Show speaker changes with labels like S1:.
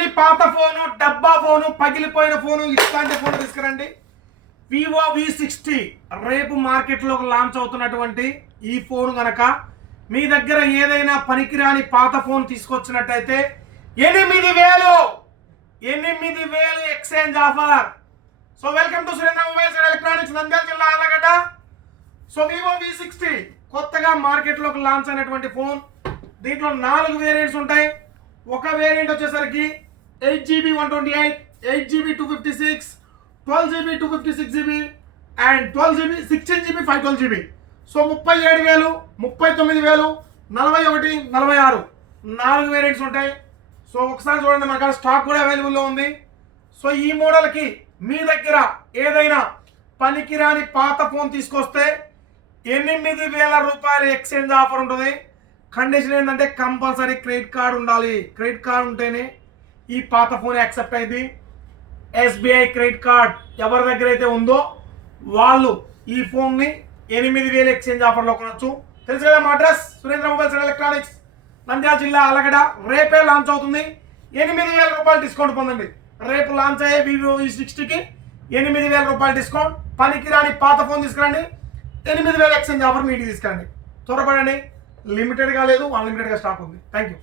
S1: పనికిరాని పాత ఫోను డబ్బా ఫోను పగిలిపోయిన ఫోను ఇట్లాంటి ఫోన్ తీసుకురండి. వివో వి సిక్స్టీ రేపు మార్కెట్లోకి లాంచ్ అవుతున్నటువంటి ఈ ఫోన్ కనుక మీ దగ్గర ఏదైనా పనికిరాని పాత ఫోన్ తీసుకొచ్చినట్టయితే ఎనిమిది వేలు ఎనిమిది వేలు exchange offer so welcome to Surendra mobiles and electronics Nandyal జిల్లా Allagadda. So Vivo V sixty కొత్తగా మార్కెట్లోకి లాంచ్ అయినటువంటి ఫోన్. దీంట్లో నాలుగు వేరియంట్స్ ఉంటాయి. ఒక వేరియంట్ వచ్చేసరికి eight GB one twenty eight eight GB two fifty six twelve GB two fifty six GB and twelve GB sixteen GB five twelve GB so ముప్పై ఏడు వేలు ముప్పై తొమ్మిది వేలు నలభై ఒకటి నలభై ఆరు. నాలుగు వేరియంట్స్ ఉంటాయి. సో ఒకసారి చూడండి మనకు స్టాక్ కూడా అవైలబుల్లో ఉంది. సో ఈ మోడల్కి మీ దగ్గర ఏదైనా పనికిరాని పాత ఫోన్ తీసుకొస్తే ఎనిమిది వేల రూపాయల ఎక్స్చేంజ్ ఆఫర్ ఉంటుంది. కండిషన్ ఏంటంటే కంపల్సరీ క్రెడిట్ కార్డు ఉండాలి. క్రెడిట్ కార్డు ఉంటేనే ఈ పాత ఫోన్ యాక్సెప్ట్ అయింది. ఎస్బీఐ క్రెడిట్ కార్డ్ ఎవరి దగ్గర అయితే ఉందో వాళ్ళు ఈ ఫోన్ని ఎనిమిది వేలు ఎక్స్చేంజ్ ఆఫర్లో కొనొచ్చు. తెలుసు కదా మా address? Surendra mobiles and electronics. Nandyal జిల్లా అలగడ. రేపే లాంచ్ అవుతుంది. ఎనిమిది వేల రూపాయలు డిస్కౌంట్ పొందండి. రేపు లాంచ్ అయ్యే వివో ఈ సిక్స్టీకి ఎనిమిది వేల రూపాయలు డిస్కౌంట్ పనికిరాని పాత ఫోన్ తీసుకురండి. ఎనిమిది వేల ఎక్స్చేంజ్ ఆఫర్ మీటింగ్ తీసుకురండి. త్వరపడండి. లిమిటెడ్గా లేదు అన్లిమిటెడ్గా స్టాక్ ఉంది. Thank you